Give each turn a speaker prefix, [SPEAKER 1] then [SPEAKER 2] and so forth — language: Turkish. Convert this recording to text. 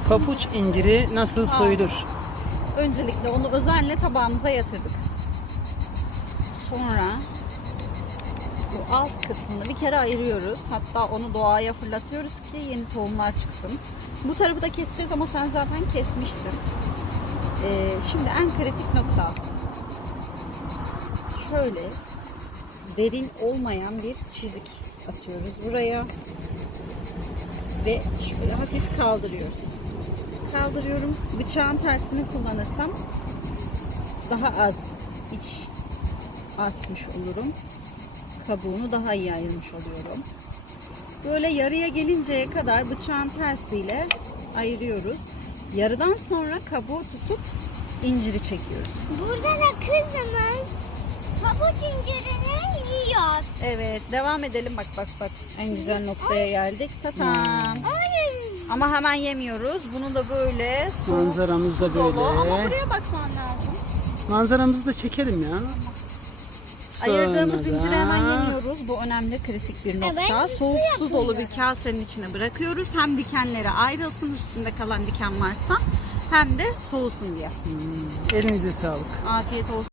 [SPEAKER 1] Papuç inciri nasıl soyulur?
[SPEAKER 2] Öncelikle onu özenle tabağımıza yatırdık. Sonra bu alt kısmını bir kere ayırıyoruz. Hatta onu doğaya fırlatıyoruz ki yeni tohumlar çıksın. Bu tarafı da keseceğiz ama sen zaten kesmiştin. Şimdi en kritik nokta. Şöyle derin olmayan bir çizik atıyoruz buraya. Ve şöyle hafif kaldırıyoruz. Kaldırıyorum. Bıçağın tersini kullanırsam daha az iç atmış olurum. Kabuğunu daha iyi ayırmış oluyorum. Böyle yarıya gelinceye kadar bıçağın tersiyle ayırıyoruz. Yarıdan sonra kabuğu tutup inciri çekiyoruz.
[SPEAKER 3] Burada da kızımız pabuç incirini yiyor.
[SPEAKER 2] Evet, devam edelim. Bak bak bak. En güzel noktaya geldik. Tatam.
[SPEAKER 3] Ay.
[SPEAKER 2] Ama hemen yemiyoruz. Bunu da böyle
[SPEAKER 1] Manzaramız da
[SPEAKER 2] dolu. Ama
[SPEAKER 1] böyle.
[SPEAKER 2] buraya bakman lazım.
[SPEAKER 1] Manzaramızı da çekelim ya.
[SPEAKER 2] Ayırdığımız
[SPEAKER 1] Sonra da-
[SPEAKER 2] inciri hemen yemiyoruz. Bu önemli, kritik bir nokta.
[SPEAKER 3] Evet,
[SPEAKER 2] Soğuk su
[SPEAKER 3] yapıyorum.
[SPEAKER 2] dolu bir kasenin içine bırakıyoruz. Hem dikenleri ayrılsın, üstünde kalan diken varsa, hem de soğusun diye.
[SPEAKER 1] Elinize sağlık.
[SPEAKER 2] Afiyet olsun.